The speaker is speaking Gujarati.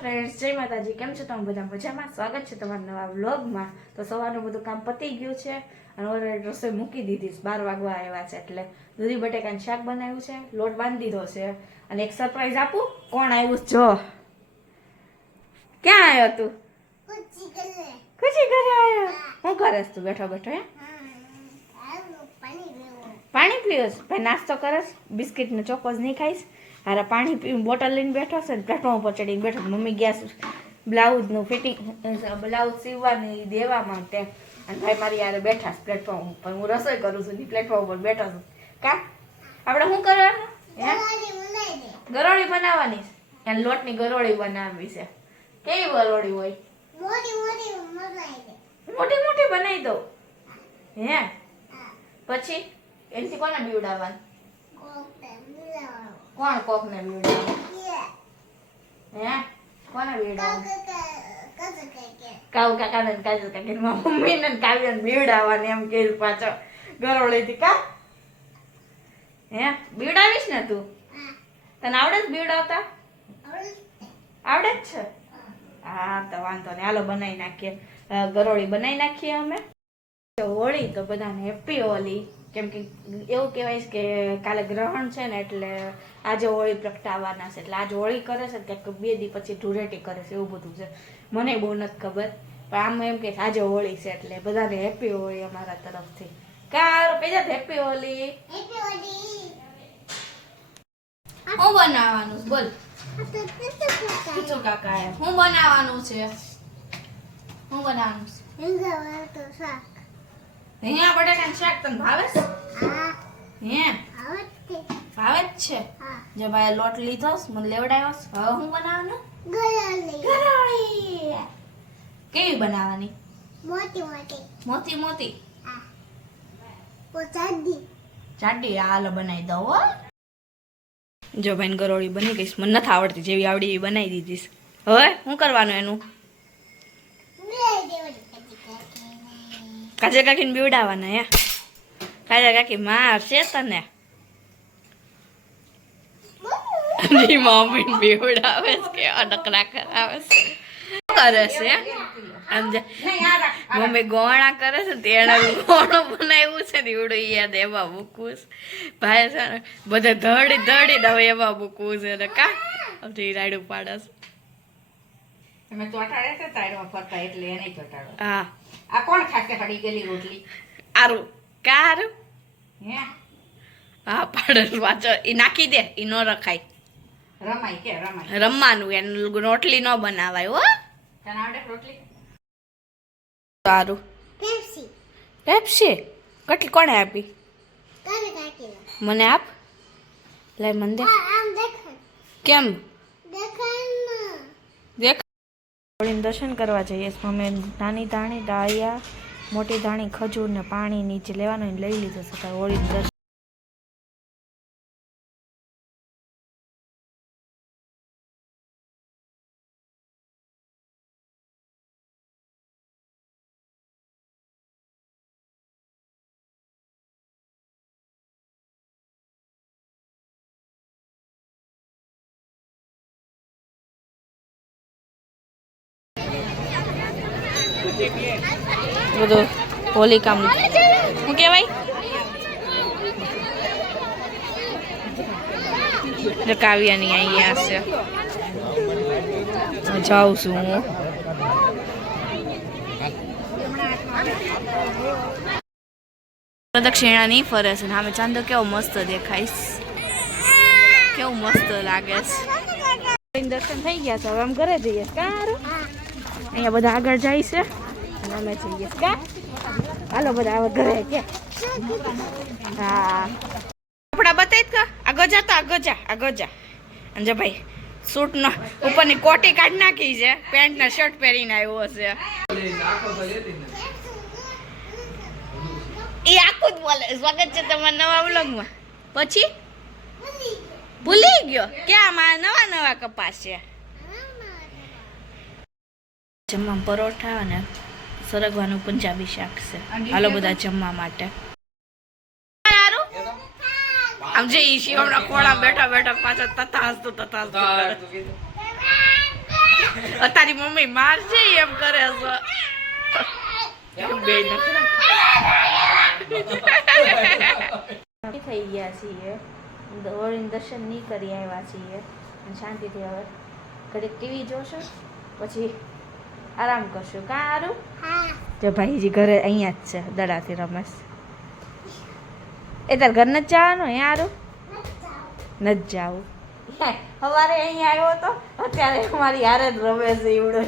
ફ્રેન્ડ્સ, જય માતાજી. કેમ છો તમે બધા? મજામાં? સ્વાગત છે તમારા નવા વ્લોગમાં. તો સવારનું બધું કામ પતી ગયું છે અને ઓલરેડી રસોઈ મૂકી દીધી છે. 12 વાગવા આવ્યા છે એટલે દૂધી બટેકાનું શાક બનાવ્યું છે, લોટ બાંધી દીધો છે. અને એક સરપ્રાઈઝ આપું, કોણ આવ્યું જો. ક્યાં આવ્યો તું? ખુશી ઘરે આવ્યો. શું કરે તું બેઠો બેઠો? હે પાણી પીવસ? ભાઈ નાસ્તો કરસ? બિસ્કિટ ને ચોકોસ નહીં ખાઈશ? હારે પાણી પીને બોટલ લઈને બેઠો છે ને પ્લેટફોર્મ ઉપર ચડીને બેઠો. મમ્મી ગયા બ્લાઉઝનું ફિટિંગ, બ્લાઉઝ સીવવાની દેવા માટે. અને ભાઈ મારી યારે બેઠા છે પ્લેટફોર્મ ઉપર. હું રસોઈ કરું છું ને પ્લેટફોર્મ ઉપર બેઠો છું. કા આપણે શું કરવાનું? ગરોળી બનાવવાની છે. અને લોટની ગરોળી બનાવવી છે. કેવી ગરોળી હોય? મોટી મોટી બનાવી દો. હે પછી એનથી કોને બીવડાવવાનું? કોણ કોક ને બીવડાવે? હે કોને બીવડાવે? કાવ કાકા ને કાજુ કાકી ને મમ્મી ને કાવ્ય ને બીવડાવવાની એમ કે પાછો ગરોળી થી. કા હે બીવડાવીશ ને તું? તને આવડે જ બીવડાવતા? આવડે જ છે? હા તો વાંધો નહીં, હાલો બનાવી નાખીએ. ગરોળી બનાવી નાખીએ અમે. હોળી તો બધાને હેપી હોળી. કેમ કે એવું કહેવાય છે કે કાલે ગ્રહણ છે ને એટલે આજે હોળી પ્રગટાવવાના છે. એટલે આજે હોળી કરે છે કે 2 દી પછી ધૂળેટી કરે છે, એવું બધું છે. મને બહુ નથી ખબર, પણ આમ એમ કે આજે હોળી છે એટલે બધાને હેપી હોળી અમારા તરફથી. કારું પેજા હેપી હોળી. શું બનાવવાનું બોલ? કાકા શું બનાવવાનું છે? શું બનાવવાનું છે? રીંગણા બટાકાનું શાક તને ભાવે છે? હે ભાવે જ છે. જે ભાઈ લોટ લીધો મને લેવડાવ્યો. હવે હું બનાવવાનું? ગરોળી. કેવી બનાવવાની? મોટી મોટી. જાડી. હાલો બનાવી દઉં હો. જો ભાઈ ગરોળી બની ગઈ. મને નથી આવડતી, જેવી આવડી એવી બનાવી દીધી. હવે શું કરવાનું એનું? કાજલ કાકીને બીવડાવવાના. હે કાજલ કાકી મારશે તને. મમ્મી બીવડાવે કે અડકરા કરાવે છે. કરે છે મમ્મી ગોણા કરે છે. તેને ગોણું બનાવ્યું છે ને એવડું યાદ એમાં મૂકવું છે. ભાઈ છે ને બધે ધડી ધડી દવે એમાં મૂકવું છે ને. કા રાયડું પાડે છે. તમે ચોટાડે છે તાળમાં ફરતા એટલે એને ચોટાડો. હા આ કોણ ખાશે હડી ગયેલી રોટલી? આરું કારું. હે હા પાડે વાંચો. એ નાખી દે, એ ન રખાય. રમાય કે રમાય? રમવાનું, એનું રોટલી ન બનાવાય હો. તને આવડે રોટલી? સારું. પેપ્સી કેટલી કોણે આપી? મને આપ. લઈ મને દે. કેમ દેખ? હોળીને દર્શન કરવા જઈએ. મમ્મી નાની ધાણી, ડાળિયા, મોટી ધાણી, ખજૂર ને પાણી નીચે લેવાનું લઈ લીધું છે. હોળીને દર્શન બધું હોલી કામ શું કહેવાય? કાવ્યાની અહીંયા છે. જાઉં છું હું. પ્રદક્ષિણા નહીં ફરે છે. આમે ચાંદો કેવો મસ્ત દેખાય, કેવું મસ્ત લાગે છે. દર્શન થઈ ગયા છે. હવે આમ ઘરે જઈએ. કારું અહીંયા બધા આગળ જાય છે અને અમે જઈએ. કા હાલો બધા હવે ઘરે. કે હા કપડા બતાવી કા? આગળ જા તો આગળ જા. અને જો ભાઈ સૂટ નો ઉપરની કોટી કાઢી નાખી છે, પેન્ટ ને શર્ટ પહેરીને આવ્યો છે. એ આખું જ બોલે. સ્વાગત છે તમારા નવા વ્લોગમાં. પછી ભૂલી ગયો ક્યાં મારા નવા કપાસ છે. જમવા પરોઠા અને સરગવાનું પંજાબી શાક છે. હાલો બધા જમવા માટે. આમ જે ઈશી હમણાં ખોળા બેઠા બેઠા પાછા તથા હસતું કરે. તારી મમ્મી મારશે એમ કરે છે બે થઈ ગયા છીએ વળીને દર્શન નહીં કરી આવ્યા છીએ અને શાંતિથી હવે ઘડીક ટીવી જોશું પછી આરામ કરશું કાં આરું જો ભાઈજી ઘરે અહીંયા જ છે દડાથી રમેશ એ તાર ઘર નથી જવાનું હે આરું નથી જવું સવારે અહીંયા આવ્યો તો અત્યારે મારી હારે જ રમે છે એવડો